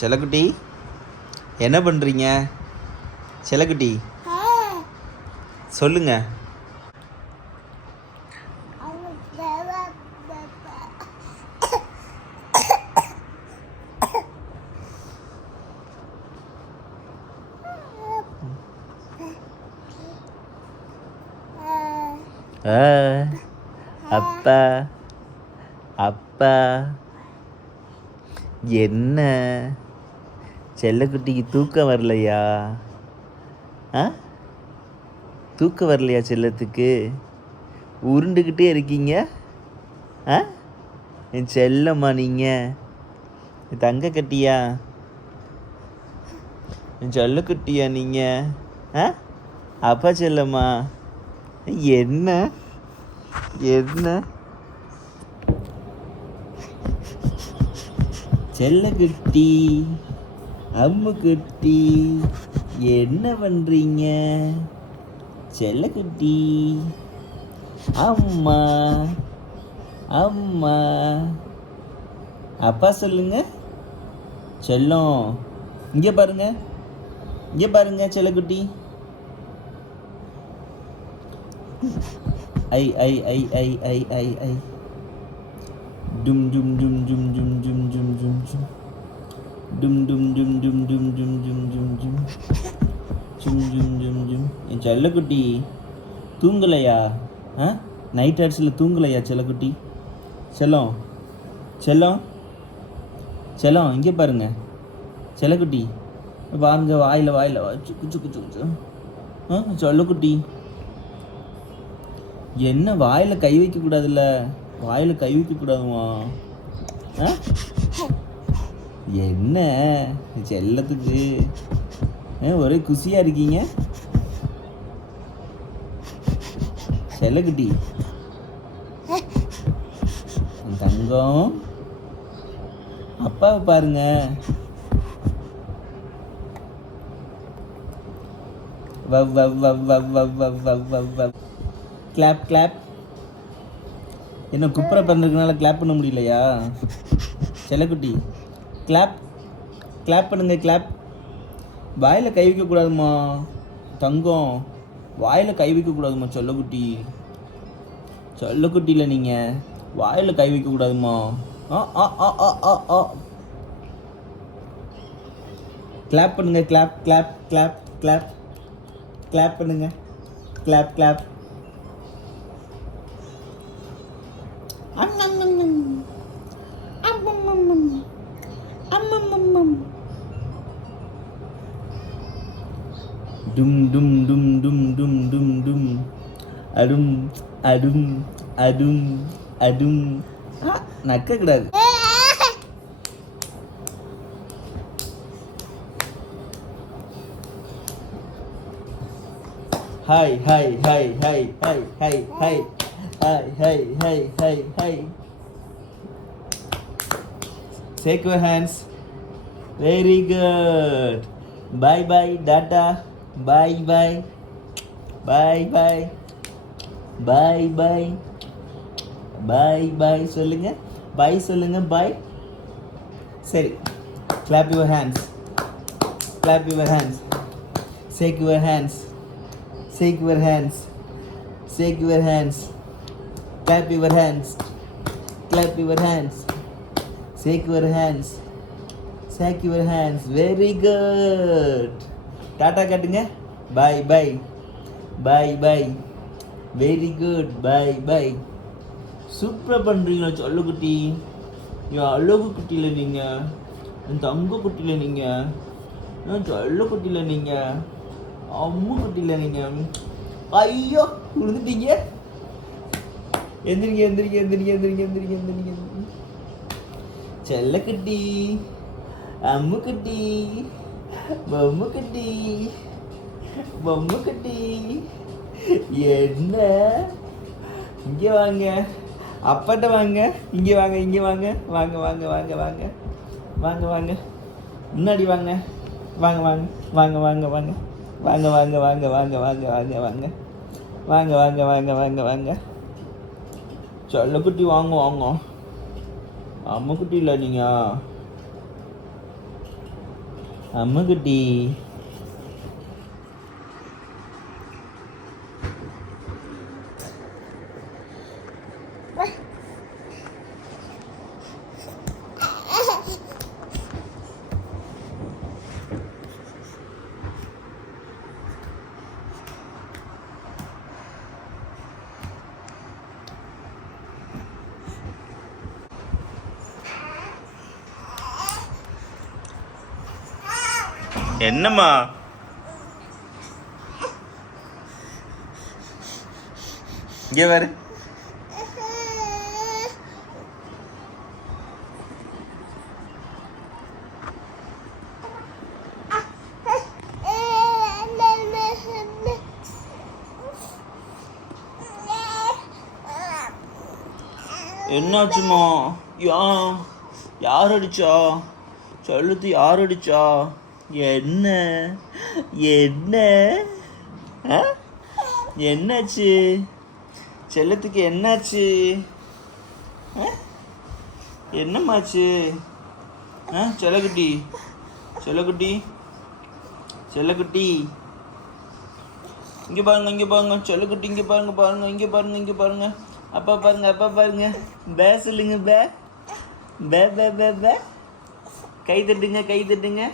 செல்லக்குட்டி என்ன பண்ணுறீங்க? செல்லக்குட்டி சொல்லுங்க. அப்பா அப்பா என்ன செல்லக்குட்டிக்கு தூக்கம் வரலையா? தூக்கம் வரலையா செல்லத்துக்கு? உருண்டுக்கிட்டே இருக்கீங்க. என் செல்லம்மா நீங்கள் என் தங்க கட்டியா? என் செல்லக்குட்டியா நீங்கள்? அப்பா செல்லம்மா என்ன என்ன செல்லக்குட்டி அம்முக்குட்டி என்ன பண்ணுறீங்க? செல்லக்குட்டி அம்மா அம்மா அப்பா சொல்லுங்க. செல்லம் இங்கே பாருங்க, இங்கே பாருங்க செல்லக்குட்டி. ஐ ஐ ஐ ஐ ஐ ஐ ஐ டும் டும் டும் டும் டும் டும் டும் டும் டும் டும் டும் டும் டும் டும் டும் டும் டும் ஜும் ஜும் ஜும் ஜும். என் செல்லக்குட்டி தூங்கலையா? நைட் ஹேட்ஸில் தூங்கலையா செல்லக்குட்டி? செல்லம் செல்லம் செல்லம் இங்கே பாருங்க செல்லக்குட்டி பாருங்க, வாயில் வாயில் சுக்கு சுக்கு சுக்கு. செல்லக்குட்டி என்ன வாயில் கை வைக்கக்கூடாதுல்ல? வாயில் கை வைக்கக்கூடாதுமா? என்ன செல்லத்துக்கு ஒரே குஷியாக இருக்கீங்க செல்லக்குட்டி? தங்கம் அப்பாவை பாருங்க. Wow wow wow wow wow wow wow wow wow. Clap clap. என்ன குப்புரை பண்ணுறதுனால கிளாப் பண்ண முடியலையா செல்லக்குட்டி? கிளாப் கிளாப் பண்ணுங்க கிளாப். வாயில் கை வைக்கக்கூடாதுமா தங்கம், வாயில் கை வைக்கக்கூடாதுமா செல்லக்குட்டி. செல்லக்குட்டியில் நீங்கள் வாயில் கை வைக்கக்கூடாதுமா. கிளாப் பண்ணுங்க clap clap clap clap clap பண்ணுங்க கிளாப் கிளாப். டும் டும் டும் டும் டும் டும் டும் அடும் அடும் அடும் அடும். நக்கக்கூடாது. Hi hi hi hi hi hi hi hi hi hi hi hi. Shake your hands. Very good. Bye bye Dada. Bye bye. Bye bye. Bye bye. Bye bye சொல்லுங்க. Bye சொல்லுங்க. Bye. சரி. Clap your hands. Clap your hands. Shake your hands. Shake your hands. Shake your hands. Clap your hands. Clap your hands. Shake your hands. Shake your hands. Very good. Tata காட்டுங்க. Bye bye. Bye bye. Very good. Bye bye. சூப்பராக பண்ணுறீங்க செல்லக்குட்டி. என் அழகு குட்டியில் நீங்கள், என் தங்க குட்டியில் நீங்கள், என் செல்லக்குட்டியில் நீங்கள், அம்மு குட்டியில் நீங்கள். ஐயோ விழுந்துட்டீங்க. எந்திரிங்க எந்திரிங்க எந்திரிங்க எந்திரிங்க எந்திரிங்க எந்திரிங்க. செல்லக்குட்டி அம்மு குட்டி பொம்மை குட்டி பொம்மை குட்டி. என்ன இங்கே வாங்க, அப்பாட்ட வாங்க, இங்கே வாங்க, இங்கே வாங்க, வாங்க வாங்க வாங்க வாங்க வாங்க வாங்க, முன்னாடி வாங்க, வாங்க வாங்க வாங்க வாங்க வாங்க வாங்க வாங்க வாங்க வாங்க வாங்க வாங்க வாங்க வாங்க வாங்க வாங்க வாங்க வாங்க. செல்லக்குட்டி வாங்க வாங்க. அம்முக்குட்டி இல்லை நீங்கள். அம்முக்குட்டி. என்னம்மா? இங்கே பாரு. என்னாச்சுமா? யார் அடிச்சா? சொல்லுது, யார் அடிச்சா? என்ன என்ன என்னாச்சு? செல்லத்துக்கு என்னாச்சு? என்னம்மாச்சு? செல்லக்குட்டி, செல்லக்குட்டி, செல்லக்குட்டி, இங்கே பாருங்க, இங்கே பாருங்க. செல்லக்குட்டி, இங்கே பாருங்க, பாருங்க, இங்கே பாருங்க, இங்கே பாருங்க. அப்பா பாருங்க, அப்பா பாருங்க. பே சொல்லுங்க, பே பே பே பே பே. கை தட்டுங்க, கை தட்டுங்க.